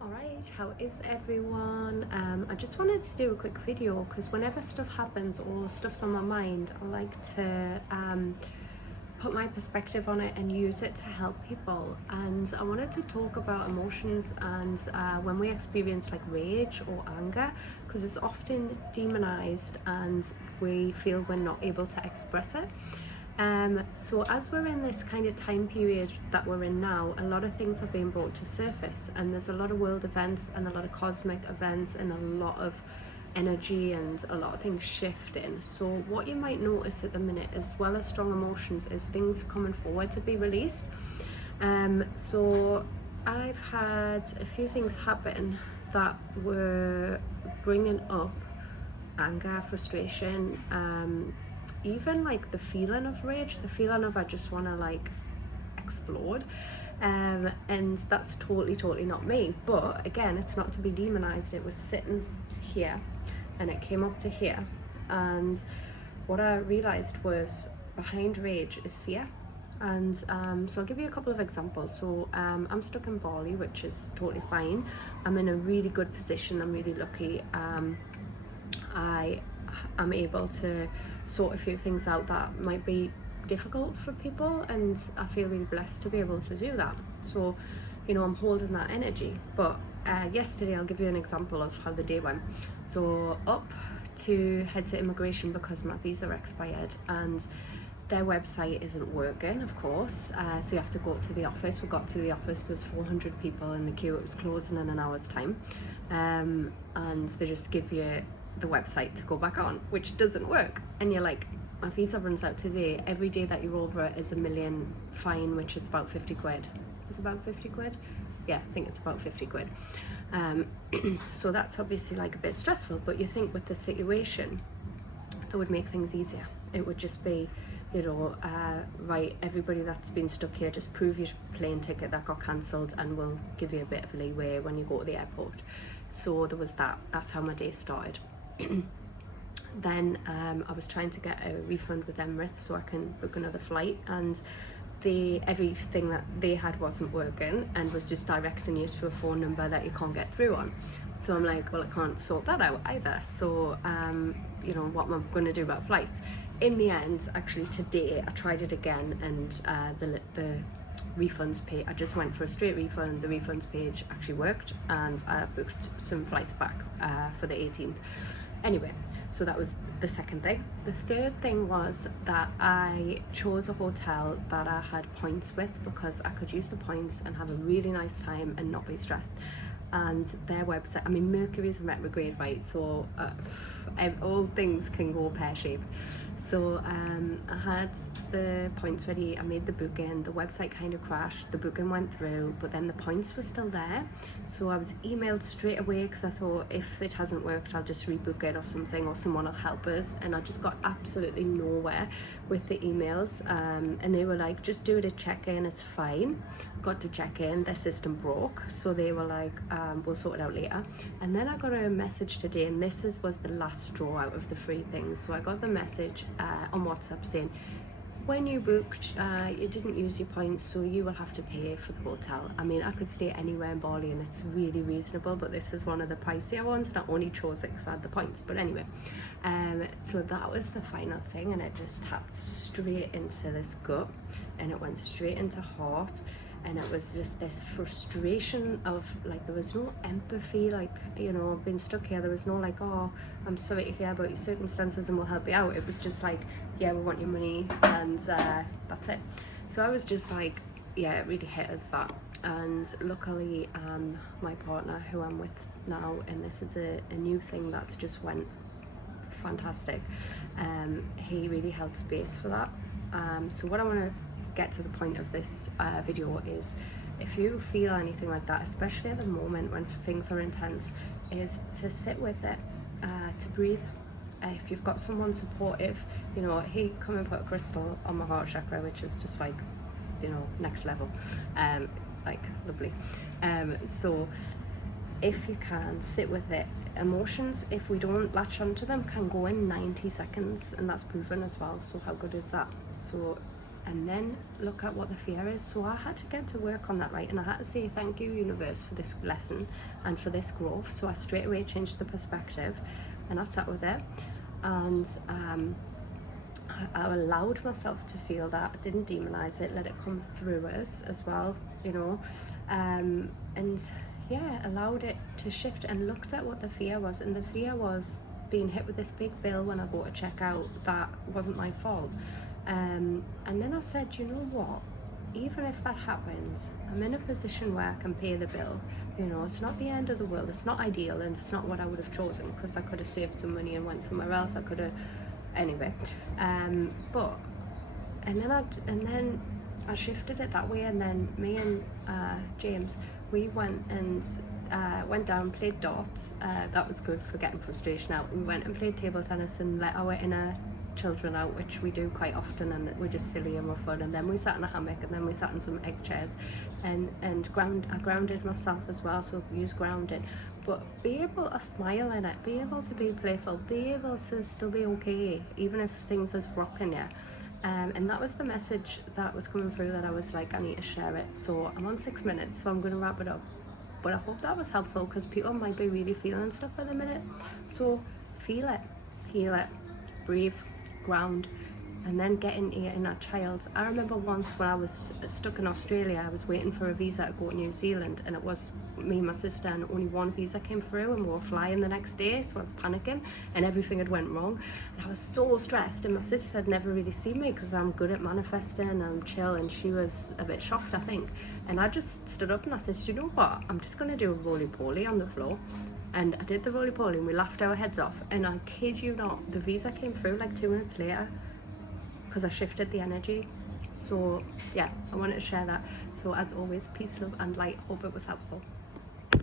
Alright, how is everyone? I just wanted to do a quick video because whenever stuff happens or stuff's on my mind, I like to put my perspective on it and use it to help people. And I wanted to talk about emotions and when we experience like rage or anger, because it's often demonized and we feel we're not able to express it. So as we're in this kind of time period that we're in now, a lot of things are being brought to surface, and there's a lot of world events and a lot of cosmic events and a lot of energy and a lot of things shifting. So what you might notice at the minute, as well as strong emotions, is things coming forward to be released. So I've had a few things happen that were bringing up anger, frustration, even like the feeling of rage, the feeling of I just want to like explode, and that's totally not me. But again, it's not to be demonized. It was sitting here and it came up to here, and what I realized was behind rage is fear. And so I'll give you a couple of examples. So I'm stuck in Bali, which is totally fine. I'm in a really good position. I'm really lucky. I'm able to sort a few things out that might be difficult for people, and I feel really blessed to be able to do that. So, you know, I'm holding that energy. But yesterday, I'll give you an example of how the day went. So up to head to immigration because my visa expired, and their website isn't working, of course, so you have to go to the office. We got to the office, there was 400 people in the queue. It was closing in an hour's time, and they just give you the website to go back on, which doesn't work. And you're like, my visa runs out today. Every day that you're over it is $1 million fine, which is about 50 quid. It's about 50 quid? Yeah, I think it's about 50 quid. So that's obviously like a bit stressful, but you think with the situation, that would make things easier. It would just be, you know, right, everybody that's been stuck here, just prove your plane ticket that got cancelled and we'll give you a bit of leeway when you go to the airport. So there was that. That's how my day started. Then I was trying to get a refund with Emirates so I can book another flight, and everything that they had wasn't working and was just directing you to a phone number that you can't get through on. So I'm like, well, I can't sort that out either. So you know, what am I going to do about flights? In the end, actually today I tried it again, and the refunds page, I just went for a straight refund. The refunds page actually worked, and I booked some flights back for the 18th. Anyway, so that was the second thing. The third thing was that I chose a hotel that I had points with because I could use the points and have a really nice time and not be stressed. And their website, I mean, Mercury's a retrograde, right? So all things can go pear-shaped. So I had the points ready, I made the booking, the website kind of crashed, the booking went through, but then the points were still there. So I was emailed straight away because I thought if it hasn't worked, I'll just rebook it or something, or someone will help us. And I just got absolutely nowhere with the emails. And they were like, just do it at check-in, it's fine. Got to check in, their system broke. So they were like, we'll sort it out later. And then I got a message today, and this was the last straw out of the free things. So I got the message on WhatsApp saying, when you booked, you didn't use your points, so you will have to pay for the hotel. I mean, I could stay anywhere in Bali and it's really reasonable, but this is one of the pricier ones, and I only chose it because I had the points. But anyway, so that was the final thing, and it just tapped straight into this gut, and it went straight into heart. And it was just this frustration of like, there was no empathy, like, you know, I've been stuck here. There was no like, oh, I'm sorry to hear about your circumstances and we'll help you out. It was just like, yeah, we want your money, and that's it. So I was just like, yeah, it really hit us, that. And luckily my partner, who I'm with now, and this is a new thing that's just went fantastic, he really held space for that. So what I want to get to the point of this video is, if you feel anything like that, especially at the moment when things are intense, is to sit with it, to breathe. If you've got someone supportive, you know, he come and put a crystal on my heart chakra, which is just like, you know, next level, like lovely. So if you can sit with it, emotions, if we don't latch onto them, can go in 90 seconds, and that's proven as well. So how good is that? So and then look at what the fear is. So I had to get to work on that, right? And I had to say thank you, universe, for this lesson and for this growth. So I straight away changed the perspective, and I sat with it, and I allowed myself to feel that. I didn't demonize it, let it come through us as well, you know, and yeah, allowed it to shift and looked at what the fear was. And the fear was being hit with this big bill when I go to check out. That wasn't my fault. And then I said, you know what, even if that happens, I'm in a position where I can pay the bill. You know, it's not the end of the world. It's not ideal, and it's not what I would have chosen, because I could have saved some money and went somewhere else. I could have, anyway. But and then I shifted it that way. And then me and James, we went down, played darts. That was good for getting frustration out. We went and played table tennis and let our inner children out, which we do quite often, and we're just silly and we're fun. And then we sat in a hammock, and then we sat in some egg chairs, and I grounded myself as well. So use grounding, but be able to smile in it, be able to be playful, be able to still be okay even if things is rocking you. And that was the message that was coming through, that I was like, I need to share it. So I'm on 6 minutes, so I'm going to wrap it up, but I hope that was helpful, because people might be really feeling stuff at the minute. So feel it, heal it, breathe, ground, and then get into your inner child. I remember once when I was stuck in Australia, I was waiting for a visa to go to New Zealand, and it was me and my sister, and only one visa came through, and we were flying the next day. So I was panicking, and everything had went wrong, and I was so stressed. And my sister had never really seen me, because I'm good at manifesting and I'm chill, and she was a bit shocked, I think. And I just stood up and I said, you know what, I'm just going to do a roly-poly on the floor. And I did the roly-poly, and we laughed our heads off. And I kid you not, the visa came through like 2 minutes later, because I shifted the energy. So yeah, I wanted to share that. So as always, peace, love and light. Hope it was helpful.